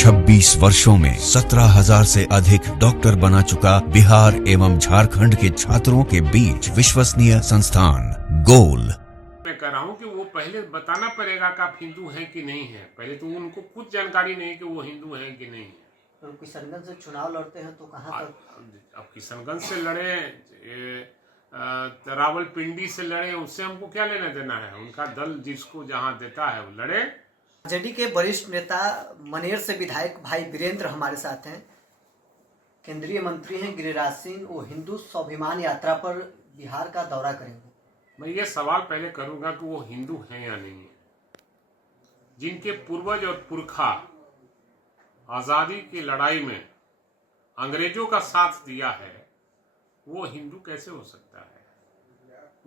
26 वर्षों में 17,000 से अधिक डॉक्टर बना चुका बिहार एवं झारखंड के छात्रों के बीच विश्वसनीय संस्थान गोल। मैं कह रहा हूँ कि वो पहले बताना पड़ेगा कि आप हिंदू हैं कि नहीं है। पहले तो उनको खुद जानकारी नहीं कि वो हिंदू हैं कि नहीं है। तो किशनगंज से चुनाव लड़ते हैं तो कहाँ तक? अब किशनगंज से लड़े, रावलपिंडी से लड़े, उससे हमको क्या लेना देना है। उनका दल जिसको जहाँ देता है वो लड़े। आरजेडी के वरिष्ठ नेता मनेर से विधायक भाई वीरेंद्र हमारे साथ हैं। केंद्रीय मंत्री हैं गिरिराज सिंह, वो हिंदू स्वाभिमान यात्रा पर बिहार का दौरा करेंगे। मैं ये सवाल पहले करूंगा कि वो हिंदू हैं या नहीं है। जिनके पूर्वज और पुरखा आजादी की लड़ाई में अंग्रेजों का साथ दिया है, वो हिंदू कैसे हो सकता है।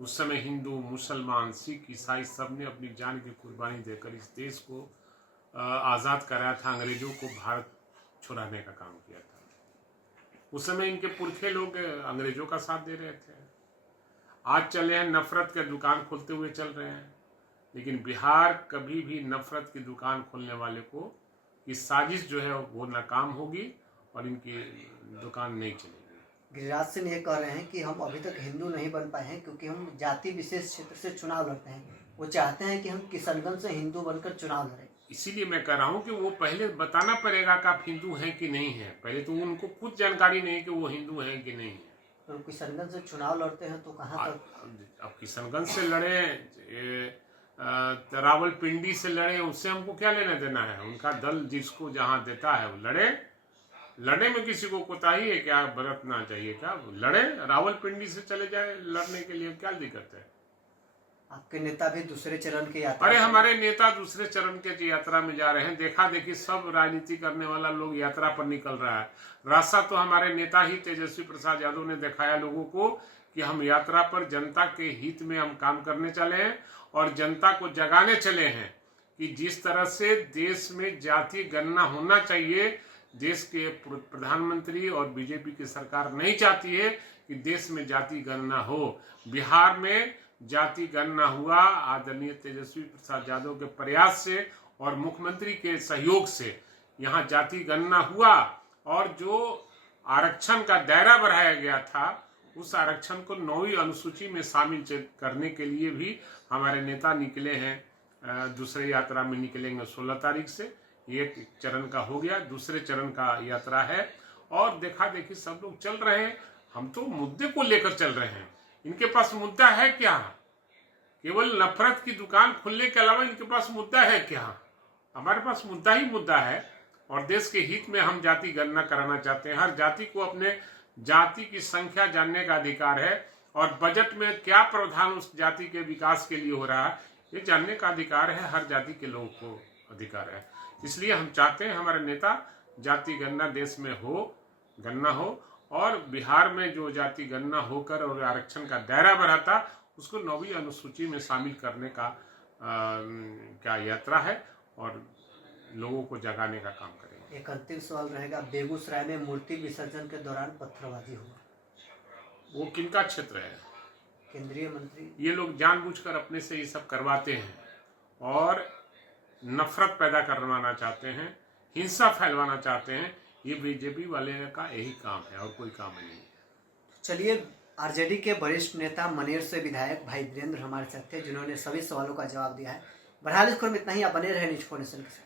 उस समय हिंदू, मुसलमान, सिख, ईसाई सब ने अपनी जान की कुर्बानी देकर इस देश को आज़ाद कराया था, अंग्रेजों को भारत छुड़ाने का काम किया था। उस समय इनके पुरखे लोग अंग्रेजों का साथ दे रहे थे। आज चले हैं नफरत के दुकान खोलते हुए चल रहे हैं, लेकिन बिहार कभी भी नफरत की दुकान खोलने वाले को की साजिश जो है वो नाकाम होगी और इनकी दुकान नहीं चलेगी। गिरिराज सिंह ये कह रहे हैं कि हम अभी तक हिंदू नहीं बन पाए हैं क्योंकि हम जाति विशेष क्षेत्र से चुनाव लड़ते हैं। वो चाहते हैं कि हम किशनगंज से हिंदू बनकर चुनाव लड़ें। इसीलिए मैं कह रहा हूँ कि वो पहले बताना पड़ेगा कि आप हिंदू हैं कि नहीं है। पहले तो उनको खुद जानकारी नहीं कि वो हिंदू हैं कि नहीं है। तो किशनगंज से चुनाव लड़ते हैं तो कहाँ तक? अब किशनगंज से लड़े, रावलपिंडी से लड़े, उससे हमको क्या लेना देना है। उनका दल जिसको जहाँ देता है वो लड़े। लड़ने में किसी को कोताही है क्या, बरतना चाहिए क्या। लड़े, रावलपिंडी से चले जाए लड़ने के लिए, क्या दिक्कत है। आपके नेता भी दूसरे चरण की यात्रा? अरे हमारे नेता दूसरे चरण के यात्रा में जा रहे हैं। देखा देखी सब राजनीति करने वाला लोग यात्रा पर निकल रहा है। रास्ता तो हमारे नेता ही तेजस्वी प्रसाद यादव ने दिखाया लोगों को कि हम यात्रा पर जनता के हित में हम काम करने चले हैं और जनता को जगाने चले हैं कि जिस तरह से देश में जाति गणना होना चाहिए। देश के प्रधानमंत्री और बीजेपी की सरकार नहीं चाहती है कि देश में जाति गणना हो। बिहार में जाति गणना हुआ आदरणीय तेजस्वी प्रसाद यादव के प्रयास से और मुख्यमंत्री के सहयोग से यहाँ जाति गणना हुआ और जो आरक्षण का दायरा बढ़ाया गया था उस आरक्षण को 9वीं अनुसूची में शामिल करने के लिए भी हमारे नेता निकले हैं। दूसरे यात्रा में निकलेंगे 16 तारीख से। एक चरण का हो गया, दूसरे चरण का यात्रा है और देखा देखी सब लोग चल रहे हैं। हम तो मुद्दे को लेकर चल रहे हैं। इनके पास मुद्दा है क्या? केवल नफरत की दुकान खुलने के अलावा इनके पास मुद्दा है क्या? हमारे पास मुद्दा ही मुद्दा है और देश के हित में हम जाति गणना कराना चाहते हैं। हर जाति को अपने जाति की संख्या जानने का अधिकार है और बजट में क्या प्रावधान उस जाति के विकास के लिए हो रहा है ये जानने का अधिकार है। हर जाति के लोगों को अधिकार है। इसलिए हम चाहते हैं हमारे नेता जाति गणना देश में हो, गणना हो और बिहार में जो जाति गणना होकर और आरक्षण का दायरा बढ़ाता उसको 9वीं अनुसूची में शामिल करने का क्या यात्रा है और लोगों को जगाने का काम करेंगे। एक अंतिम सवाल रहेगा, बेगूसराय में मूर्ति विसर्जन के दौरान पत्थरबाजी हुआ, वो किनका क्षेत्र है? केंद्रीय मंत्री। ये लोग जानबूझकर अपने से ये सब करवाते हैं और नफरत पैदा करवाना चाहते हैं, हिंसा फैलवाना चाहते हैं। ये बीजेपी वाले का यही काम है और कोई काम नहीं है। चलिए, आरजेडी के वरिष्ठ नेता मनेर से विधायक भाई वीरेंद्र हमारे साथ थे जिन्होंने सभी सवालों का जवाब दिया है। बहरहाल इस क्रम में इतना ही। आप बने रहे न्यूज़ 4 नेशन के साथ।